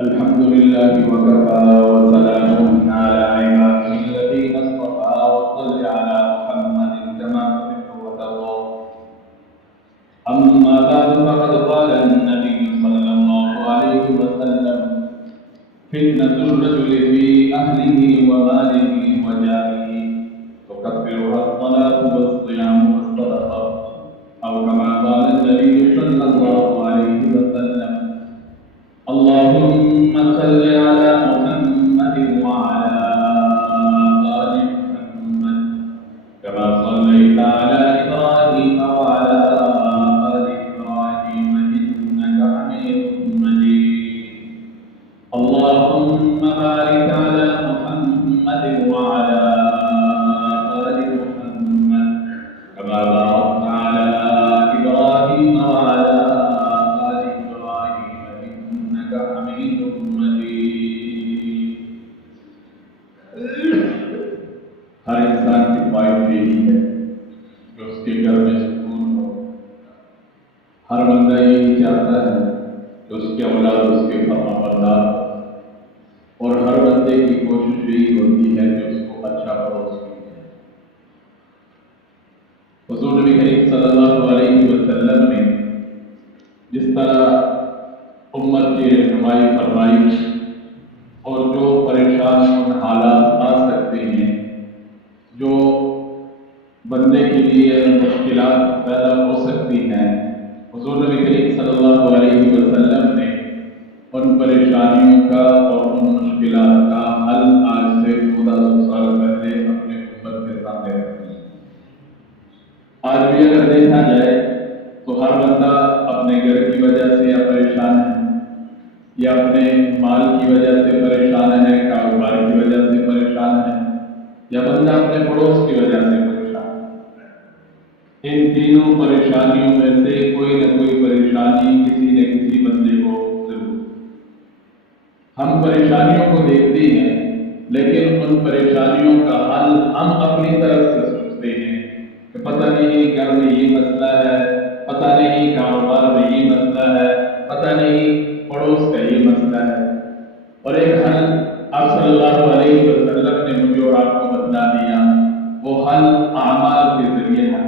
الحمد لله وكفى وسلام على عباده الذين اصطفى وصل على محمد كما تحب وترضى. أما بعد فقد قال النبي صلى الله عليه وسلم: فتنة الرجل في أهله وماله وجاهه تكفرها الصلاة والصيام والصدقة، أو كما قال النبي صلى الله عليه وسلم: اللهم صل على محمد وعلى آل محمد كما صليت على إبراهيم وعلى آل إبراهيم إنك حميد مجيد. اللهم بارك على محمد وعلى آل محمد كما باركت على إبراهيم وعلى آل إبراهيم إنك حميد مجيد. ہر انسان کی خواہش یہی ہے کہ اس کے گھر میں سکون ہو. ہر بندہ یہی چاہتا ہے کہ اس کے اولاد اس کے فرما بردار ہو، اور ہر بندے کی کوشش یہی ہوتی ہے کہ اس کو اچھا پڑوس مل جائے. حضور نبی کریم صلی اللہ علیہ وسلم نے جس طرح امت کی رہنمائی فرمائی اور جو پریشان کن حالات آ سکتے ہیں، جو بندے کے لیے مشکلات پیدا ہو سکتی ہیں، حضور نبی کریم صلی اللہ علیہ وسلم نے ان پریشانیوں کا اور ان مشکلات کا حل آج سے 1400 سال پہلے اپنے امت کے سامنے رکھ دیا. آج بھی اگر دیکھا جائے تو ہر بندہ اپنے گھر کی وجہ سے یا پریشان ہے، یا اپنے مال کی وجہ سے پریشان ہے، کاروبار کی وجہ سے پریشان ہے، یا بندہ اپنے پڑوس کی وجہ سے پریشان ہے. ان تینوں پریشانیوں میں سے کوئی نہ کوئی پریشانی کسی نہ کسی بندے کو ضرور. ہم پریشانیوں کو دیکھتے ہیں، لیکن ان پریشانیوں کا حل ہم اپنی طرف سے سوچتے ہیں کہ پتہ نہیں گھر میں یہ مسئلہ ہے، پتہ نہیں کاروبار میں یہ مسئلہ ہے، پتہ نہیں پڑوس کا یہ مسئلہ ہے. اور ایک حل آپ صلی اللہ علیہ وسلم نے مجھے اور آپ کو بتلا دیا، وہ حل اعمال کے ذریعے ہے.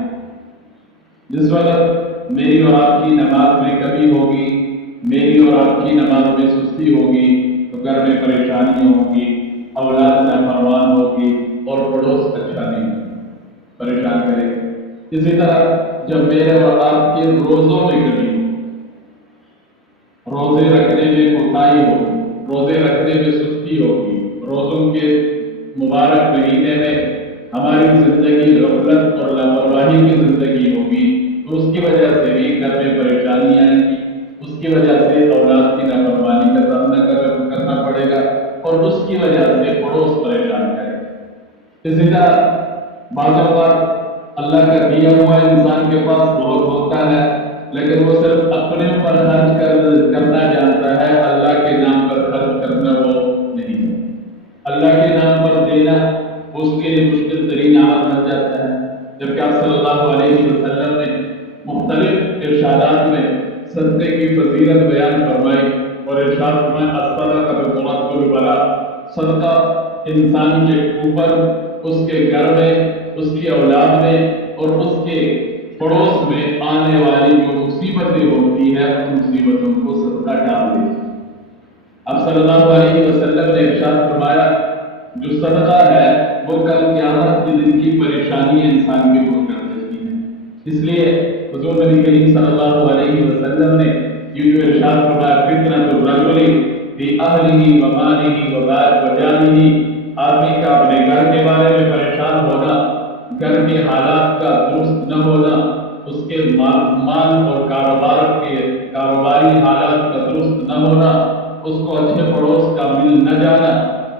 جس وقت میری اور آپ کی نماز میں کمی ہوگی، میری اور آپ کی نماز میں سستی ہوگی، تو گھر میں پریشانی ہوگی، اولاد نافرمان ہوگی، اور پڑوس اچھا نہیں ہوگا، پریشان کرے گا. اسی طرح جب میرے اور آپ کے روزوں میں کمی ہو، روزے رکھنے میں کوتاہی ہوگی، روزے رکھنے میں سستی ہوگی، روزوں کے مبارک مہینے میں ہماری زندگی غفلت اور لاپرواہی کی زندگی ہوگی، تو اس کی وجہ سے بھی گھر میں پریشانی آئے گی، اس کی وجہ سے اولاد کی نافرمانی کا سامنا کرنا پڑے گا، اور اس کی وجہ سے پڑوس پریشان کرے گا. اسی طرح بعض اوقات اللہ کا دیا ہوا انسان کے پاس بہت ہوتا ہے، لیکن وہ صرف اپنے اوپر خرچ کرنا جانتا ہے، اللہ کے نام پر خرچ کرنا وہ نہیں. اللہ کے نام پر دینا اس کے لیے مشکل ترین عمل بن جاتا ہے. جبکہ آپ صلی اللہ علیہ وسلم نے مختلف ارشادات میں صدقے کی فضیلت بیان فرمائی، اور ارشاد فرمایا: الصدقہ تطہر البلاء. صدقہ انسان کے اوپر، اس کے گھر میں، اس کی اولاد میں اور اس کے پڑوس میں آنے والی جو مصیبتیں ہوتی ہیں، ان مصیبتوں کو صدقہ ڈال دیتی ہے. اب صلی اللہ علیہ وسلم نے ارشاد فرمایا جو صدقہ ہے وہ کل قیامت کے دن کی پریشانی انسان کے دور کر دیتی ہے. اس لیے حضور نبی کریم صلی اللہ علیہ وسلم نے یہ جو ارشاد فرمایا: فتنۃ الرجل فی اہلہ ومالہ وجاہہ، آدمی کا اپنے گھر کے بارے میں پریشان ہونا، گھر کے حالات کا درست نہ ہونا، اس کے مال اور کاروباری حالات کا درست نہ ہونا، اس کو اچھے پڑوس کا مل نہ جانا،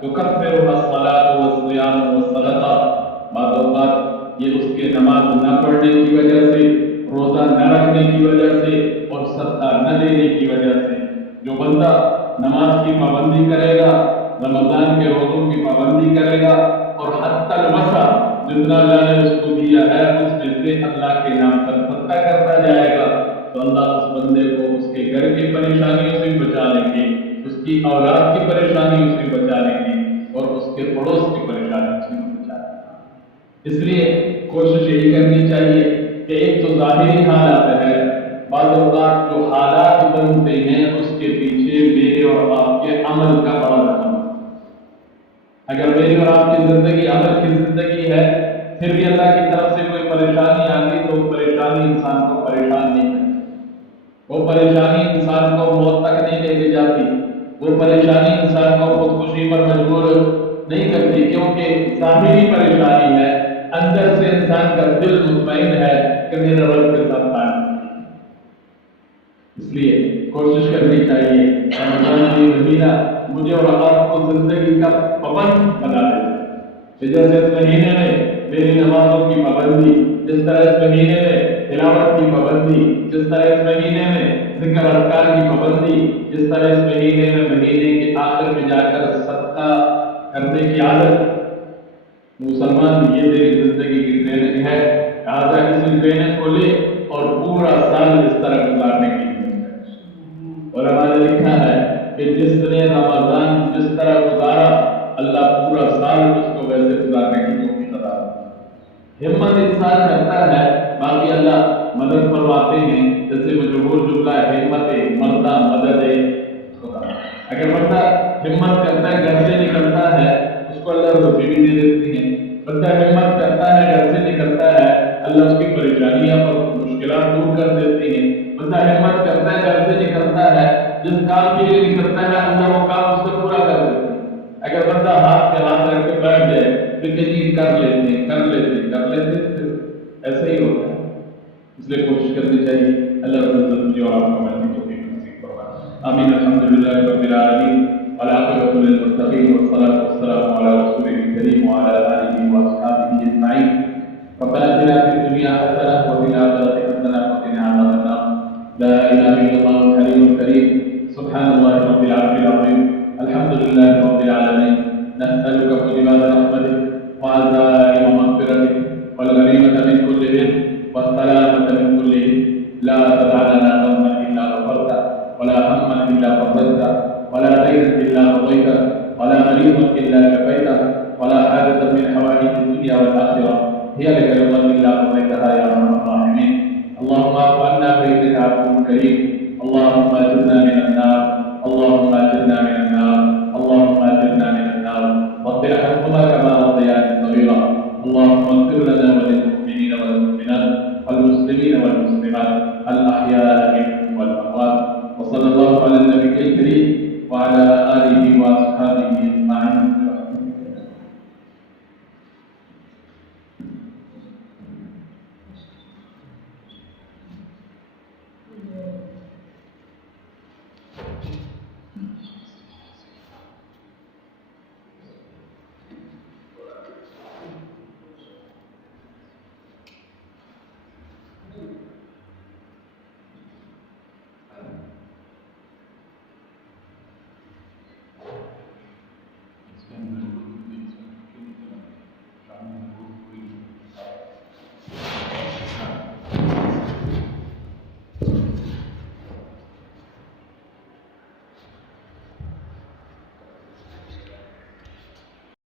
تکفرها الصلاۃ والصیام والصدقہ. بعض اوقات یہ اس کے نماز نہ پڑھنے کی وجہ سے، روزہ نہ رکھنے کی وجہ سے، اور صدقہ نہ دینے کی وجہ سے. جو بندہ نماز کی پابندی کرے گا، رمضان کے روزوں کی پابندی کرے گا، اور حتی الوسع جتنا اللہ نے اس کو دیا ہے اس میں سے اللہ کے نام پر صدقہ کرتا جائے گا، تو اللہ اس بندے کو اس کے گھر کی پریشانیوں سے بچا لیں گے، اس کی کی اولاد کی پریشانی اس کی بچا لیں گی اور اس کے پڑوس کی پریشانی اس کی بچا لیں گی۔ اس لیے کوشش یہی کرنی چاہیے کہ ایک تو ظاہری حالات ہے، بعض اوقات جو حالات بنتے ہیں اس کے پیچھے میرے اور آپ کے عمل کا بڑا رقم ہے۔ اگر میری اور آپ کی زندگی عمل کی زندگی ہے، پھر بھی اللہ کی طرف سے کوئی پریشانی آ گئی تو پریشانی انسان کو پریشان نہیں کرتی، وہ پریشانی انسان کو موت تک نہیں لے کے جاتی، وہ پریشانی انسان کو خودکشی پر مجبور نہیں کرتی، کیونکہ ظاہری پریشانی ہے، اندر سے انسان کا دل مطمئن ہے کہ میرے رب کے ساتھ قائم ہے۔ اس لیے کوشش کرنی چاہیے رمضان کی مہینہ مجھے اور آپ کو زندگی کا پابند بنا دے، جیسے اس مہینے میں میری نمازوں کی پابندی، جس طرح اس مہینے میں تلاوت کی پابندی، جس طرح اس مہینے میں ذکر اذکار کی پابندی، جس طرح اس مہینے میں مہینے کے آخر میں جا کر صدقہ کرنے کی عادت۔ مسلمان یہ تیری زندگی کی ٹریننگ ہے، لہٰذا اسی ٹریننگ کو لے اور پورا سال اس طرح گزارنے کی کوشش کر۔ اور ہمارے لکھا ہے کہ جس نے رمضان جس طرح گزارا، اللہ پورا سال اس کو ویسے گزارنے کی توفیق عطا کرے۔ ہمت انسان کرتا ہے، باقی اللہ مدد فرماتے ہیں، جیسے مشہور جملہ ہے ہمت مردہ مدد خدا۔ اگر بندہ ہمت کرتا ہے، گھر سے نکلتا ہے، اس کو اللہ روزی بھی دے دیتے ہیں۔ بندہ ہمت کرتا ہے، گھر سے نکلتا ہے، اللہ اس کی پریشانیاں اور مشکلات دور کر دیتے ہیں۔ بندہ ہمت کرتا ہے، گھر سے نکلتا ہے، جس کام کے لیے نکلتا ہے اللہ وہ کام اس سے پورا کر دیتے ہیں۔ اگر بندہ ہاتھ پہ ہاتھ رکھ کے بیٹھ جائے پھر کہیں کر لیتے پھر ایسا ہی ہوتا ہے۔ اس لیے کوشش کرنی چاہیے اللہ رب العزت مجھے اور آپ کو عمل کی توفیق نصیب فرمائے۔ آمین۔ الحمدللہ رب العالمین والعاقبۃ للمتقین والصلاۃ والسلام علی رسولہ الکریم وعلی آلہ واصحابہ اجمعین۔ ربنا آتنا فی الدنیا حسنۃ وفی الآخرۃ حسنۃ وقنا عذاب النار۔ لا الہ الا اللہ الحلیم الکریم، سبحان اللہ رب العرش العظیم، الحمد للہ رب العالمین۔ نسألك موجبات رحمتك وعزائم مغفرتك والغنیمة من كل بر والسلامة من كل إثم، لا تدع لنا ذنبا إلا غفرته ولا هما إلا فرجته ولا دينا إلا قضيته ولا مريضا إلا شفيته ولا حاجة من حوائج الدنيا والآخرة هي لك رضا إلا قضيتها يا أرحم الراحمين۔ اللهم اعف عنا فإنك عفو كريم، اللهم أجرنا من النار، اللهم أجرنا من النار، اللهم أجرنا من النار، رب ارحمهما كما ربياني صغيرا، اللهم اغفر لنا وللمؤمنين والمؤمنات والمسلمين والمسلمات الأحياء منهم والأموات، وصلى الله على النبي الكريم وعلى آله وأصحابه